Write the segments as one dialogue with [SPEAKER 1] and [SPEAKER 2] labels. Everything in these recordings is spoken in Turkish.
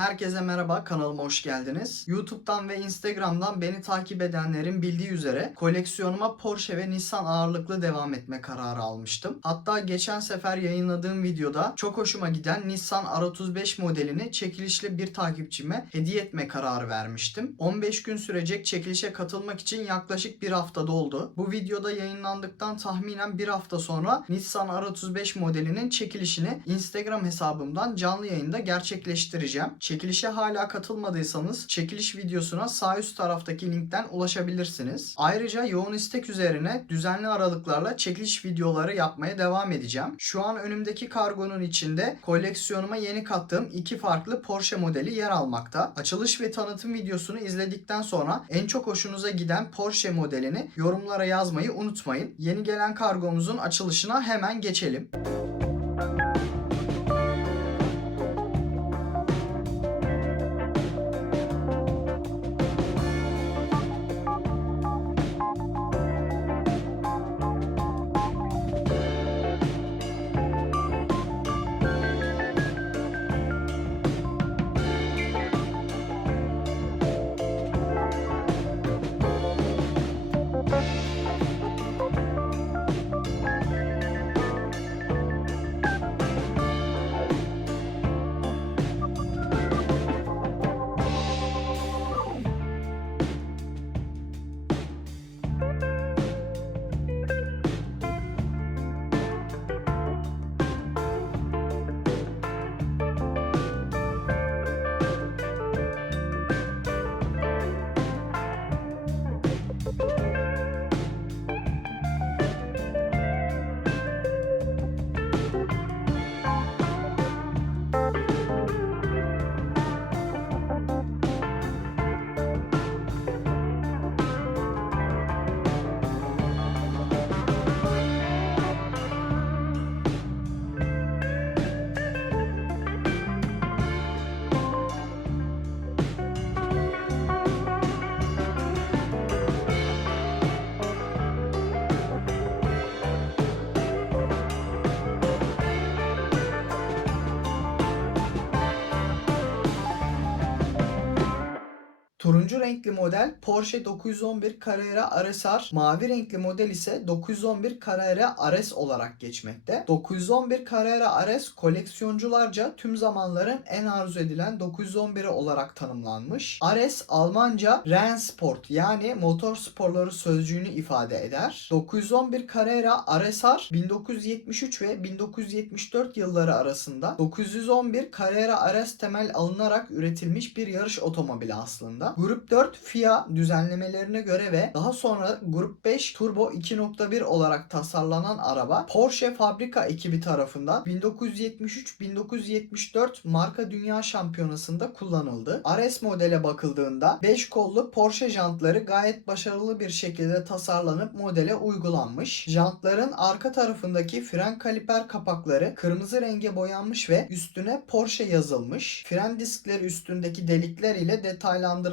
[SPEAKER 1] Herkese merhaba, kanalıma hoş geldiniz. YouTube'dan ve Instagram'dan beni takip edenlerin bildiği üzere koleksiyonuma Porsche ve Nissan ağırlıklı devam etme kararı almıştım. Hatta geçen sefer yayınladığım videoda çok hoşuma giden Nissan R35 modelini çekilişli bir takipçime hediye etme kararı vermiştim. 15 gün sürecek çekilişe katılmak için yaklaşık bir hafta doldu. Bu videoda yayınlandıktan tahminen bir hafta sonra Nissan R35 modelinin çekilişini Instagram hesabımdan canlı yayında gerçekleştireceğim. Çekilişe hala katılmadıysanız çekiliş videosuna sağ üst taraftaki linkten ulaşabilirsiniz. Ayrıca yoğun istek üzerine düzenli aralıklarla çekiliş videoları yapmaya devam edeceğim. Şu an önümdeki kargonun içinde koleksiyonuma yeni kattığım iki farklı Porsche modeli yer almakta. Açılış ve tanıtım videosunu izledikten sonra en çok hoşunuza giden Porsche modelini yorumlara yazmayı unutmayın. Yeni gelen kargomuzun açılışına hemen geçelim. you Turuncu renkli model Porsche 911 Carrera RSR, mavi renkli model ise 911 Carrera RS olarak geçmekte. 911 Carrera RS koleksiyoncularca tüm zamanların en arzu edilen 911'i olarak tanımlanmış. RS Almanca Rennsport yani motor sporları sözcüğünü ifade eder. 911 Carrera RSR 1973 ve 1974 yılları arasında 911 Carrera RS temel alınarak üretilmiş bir yarış otomobili aslında. Grup 4 FIA düzenlemelerine göre ve daha sonra Grup 5 Turbo 2.1 olarak tasarlanan araba Porsche fabrika ekibi tarafından 1973-1974 marka dünya şampiyonasında kullanıldı. RS modele bakıldığında 5 kollu Porsche jantları gayet başarılı bir şekilde tasarlanıp modele uygulanmış. Jantların arka tarafındaki fren kaliper kapakları kırmızı renge boyanmış ve üstüne Porsche yazılmış. Fren diskleri üstündeki delikler ile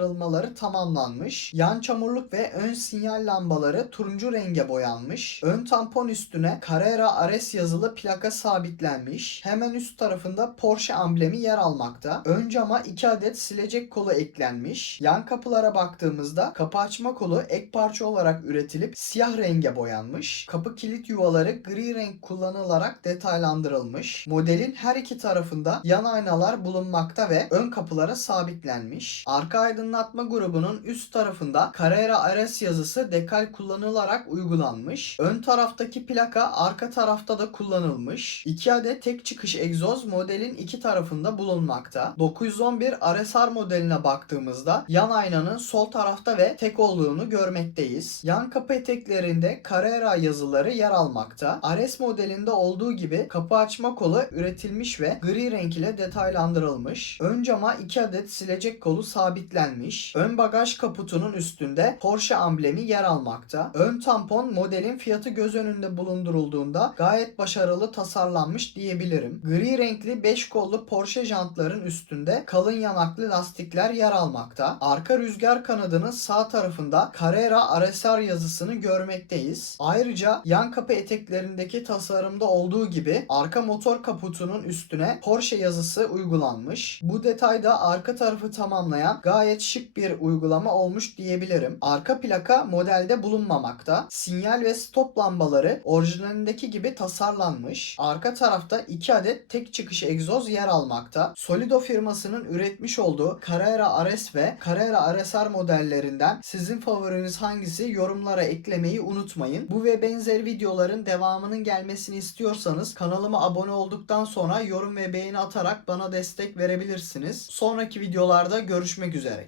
[SPEAKER 1] detaylandırılmaları tamamlanmış. Yan çamurluk ve ön sinyal lambaları turuncu renge boyanmış. Ön tampon üstüne Carrera RS yazılı plaka sabitlenmiş. Hemen üst tarafında Porsche amblemi yer almakta. Ön cama 2 adet silecek kolu eklenmiş. Yan kapılara baktığımızda kapı açma kolu ek parça olarak üretilip siyah renge boyanmış. Kapı kilit yuvaları gri renk kullanılarak detaylandırılmış. Modelin her iki tarafında yan aynalar bulunmakta ve ön kapılara sabitlenmiş. Arka aydınlatma grubunun üst tarafında Carrera RS yazısı dekal kullanılarak uygulanmış. Ön taraftaki plaka arka tarafta da kullanılmış. 2 adet tek çıkış egzoz modelin iki tarafında bulunmakta. 911 RSR modeline baktığımızda yan aynanın sol tarafta ve tek olduğunu görmekteyiz. Yan kapı eteklerinde Carrera yazıları yer almakta. RS modelinde olduğu gibi kapı açma kolu üretilmiş ve gri renk ile detaylandırılmış. Ön cama 2 adet silecek kolu sabitlenmiş. Verilmiş. Ön bagaj kaputunun üstünde Porsche amblemi yer almakta. Ön tampon modelin fiyatı göz önünde bulundurulduğunda gayet başarılı tasarlanmış diyebilirim. Gri renkli 5 kollu Porsche jantların üstünde kalın yanaklı lastikler yer almakta. Arka rüzgar kanadının sağ tarafında Carrera RSR yazısını görmekteyiz. Ayrıca yan kapı eteklerindeki tasarımda olduğu gibi arka motor kaputunun üstüne Porsche yazısı uygulanmış. Bu detay da arka tarafı tamamlayan gayet şık bir uygulama olmuş diyebilirim. Arka plaka modelde bulunmamakta. Sinyal ve stop lambaları orijinalindeki gibi tasarlanmış. Arka tarafta 2 adet tek çıkış egzoz yer almakta. Solido firmasının üretmiş olduğu Carrera RS ve Carrera RSR modellerinden sizin favoriniz hangisi yorumlara eklemeyi unutmayın. Bu ve benzer videoların devamının gelmesini istiyorsanız kanalıma abone olduktan sonra yorum ve beğeni atarak bana destek verebilirsiniz. Sonraki videolarda görüşmek üzere.